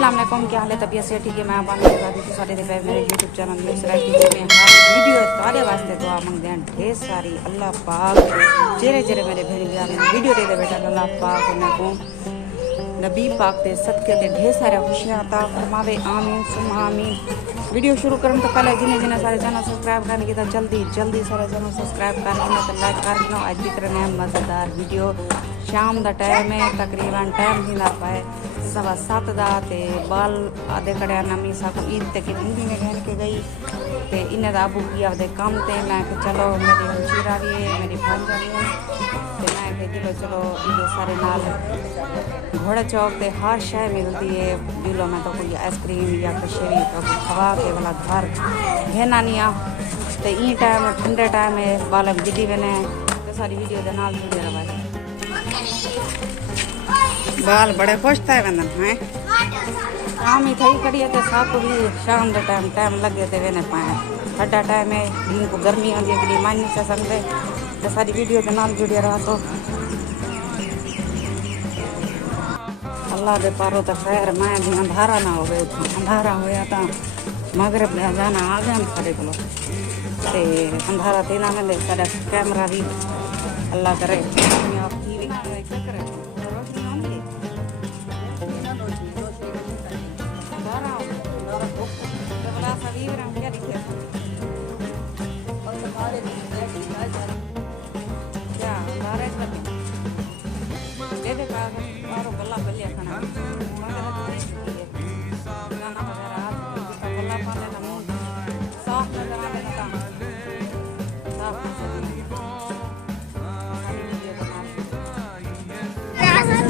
अस्सलाम वालेकुम, क्या हाल है? तबीयत से ठीक है? मैं आपको सारे दिन मेरे यूट्यूब चैनल में हर वीडियो सारे वास्ते दुआ मंगते हैं ढेर सारी। अल्लाह पाक जेरे जेरे मेरे भेड़ वीडियो दे बेटा अल्लाह पाक उनको नबी पाक दे सदके ते ढेर सारे खुशियां अता फरमावे, आमीन सुम आमीन। वीडियो शुरू करने तो पहले जिन्हें जिन्हें सारे चैनल सब्सक्राइब करने की तो जल्दी जल्दी सारे चैनल सब्सक्राइब कर लेना तो लाइक कर लेना। आज भी करने हैं मज़ेदार वीडियो। शाम का टाइम है, तकरीबन टाइम ही ना पाए 7:15 का ते बाल आधे कड़े नमी साकू ईद तक हिंदी में कहन के गई तो इन्हें अबू की आपदे काम ते मैं कि चलो मेरी हमशीरा भी है, मेरी भांजा भी है तो मैं कि चलो इधर सारे नाल घोड़ा चौक पे हर शय मिलती है दिलों में तो कोई आइसक्रीम या कशेरी तो खवा के वाला घर घेना नहीं आ तो ई टाइम ठंडे टाइम है बाल गिद्दी बने तो सारी वीडियो के नाल जुड़े रहा। बाल बड़े खुश थे वंदन हैं शाम ही थी कड़ी तो साक भी शाम के टाइम लगे थे वेने पाए ठंडा टाइम है दिन को गर्मी होती है कि मान नहीं से सकते तो सारी वीडियो के नाल जुड़े रहा। तो अल्लाह दे पारो तो खैर मैं भी अंधारा ना हो गए अंधारा होया तो मगरब जाना आ गया सारे को अंधारा थे ना मिले सारा कैमरा भी अल्लाह करे करे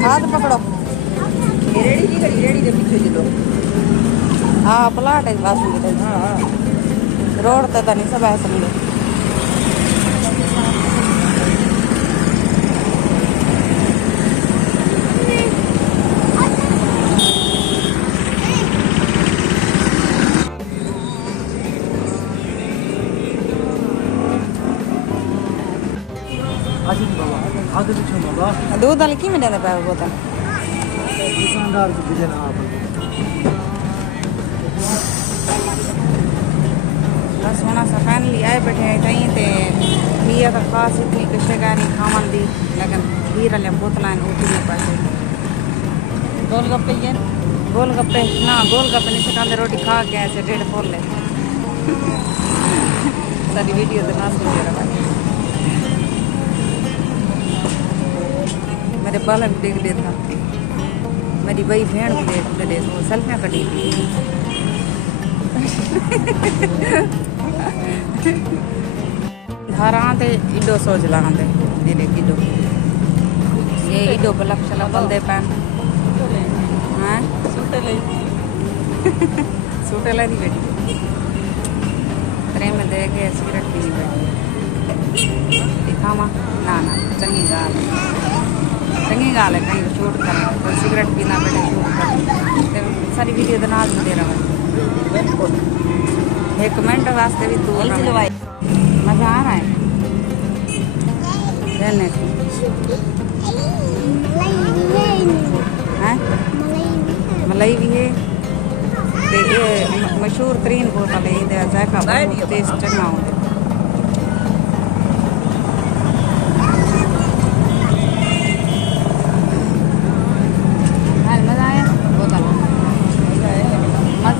हाथ पकड़ो रेडी के पीछे चलो। हाँ प्लाट है बस रोड तो नहीं सब ऐसा मिले दूध वाले की मिले बोतल दुकानदार को भेजना आप बस होना सा फैमिली आए बैठे हैं कहीं तो पिया तो खास इतनी कशे का नहीं खावन दी लेकिन खीर वाले बोतल नहीं पासे गोलगप्पे ना गोलगप्पे नहीं सिखाते रोटी खा के ऐसे डेढ़ फोल ले सारी वीडियो तो नाश हो रहा मेरे बाल देख ले था मेरी बई भेड़ भी देख ले वो सेल्फियाँ कटी थी धारा ते इडो सोच लाते दिले किडो ये इडो बल्ब चला बलदे पैन हैं सूटे लाई बैठी ट्रेन में दे के सिगरेट पी बैठी दिखावा ना ना चंगी गाल है कहीं शूट कर तो सिगरेट पीना बैठे शूट कर सारी वीडियो के नाल जुड़े रहा एक मिनट वास्ते भी दूर मजा आ रहा है खेलने से मलाई भी है ये मशहूर तरीन बोतल है जायका टेस्ट चंगा होता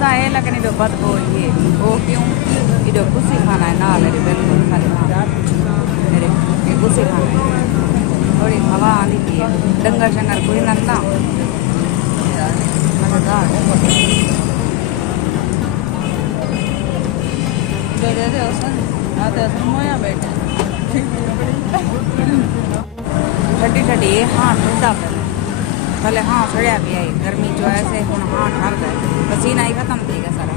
है लेकिन इधर बदबू ये वो क्यों इधर कुछ खाना है ना मेरे बिल्कुल खाली मेरे कुछ खाना है थोड़ी हवा आनी चाहिए डंगर शंगर कोई ना मज़ेदार ठंडी ठंडी हाँ ठंडा पहले हाँ सड़िया भी आई गर्मी जो ऐसे हूँ हाँ ठर गए पसीना ही खत्म थी गया सारा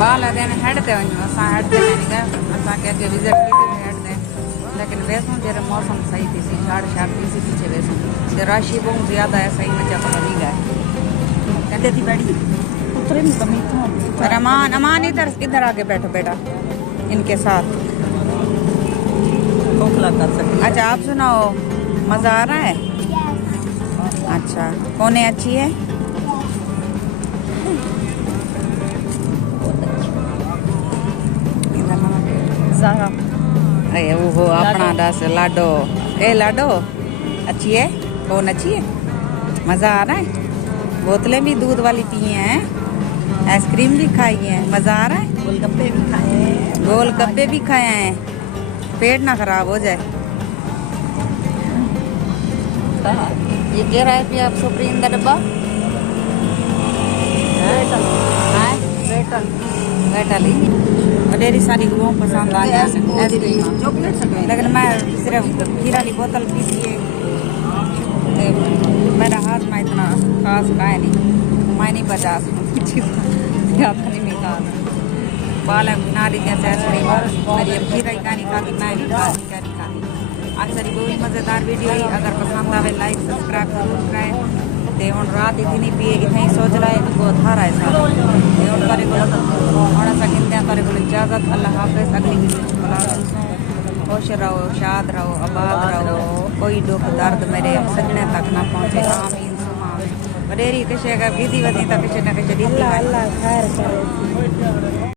बाल देने हेडते असां हेडते असांखे अगे विजिट की हेडते लेकिन वैसों जरा मौसम सही थी सी झाड़ शाड़ थी सी पीछे वैसों जो राशि बहुत ज़्यादा है सही में जब लगी गए कहते थी बैठी उतरे में कमी था अमान अमान इधर आके बैठो बेटा इनके साथ खोखला कर सकते। अच्छा आप सुनाओ मज़ा आ रहा है? अच्छा कौन है अच्छी है ज़ारा वो अपना दस लाडो लाडो अच्छी है कौन अच्छी है मज़ा आ रहा है बोतलें भी दूध वाली पी हैं आइसक्रीम भी खाई है मज़ा आ रहा है गोलगप्पे भी खाए हैं गोलगप्पे भी खाए हैं पेट ना खराब हो जाए ये क्या रहा है फिर आप सुप्रीम का डब्बा बैठल ही डेरी सारी को पसंद आ गया चॉकलेट से लेकिन मैं सिर्फ खीरा की बोतल पी है मेरा हाथ में इतना खास खाए नहीं मैं नहीं बचा नहीं खा पालक बना दी जैसे आइसक्रीम मेरी अब खीरा ही कहानी खाती मैं भी क्या नहीं खाती आज सारी कोई मज़ेदार वीडियो ही अगर पसंद आवे लाइक सब्सक्राइब जरूर करें ते हम रात इतनी पिए इतना ही सोच रहा है तो थारा है सारा थोड़ा सा गिनते हैं तारे को इजाज़त अल्लाह हाफिज़ अगली वीडियो खुश रहो शाद रहो आबाद रहो कोई दुख दर्द मेरे सजने तक ना पहुँचे आमीन सुमा आमीन वडेरी किसी का विधि वधी तक किसी न किसी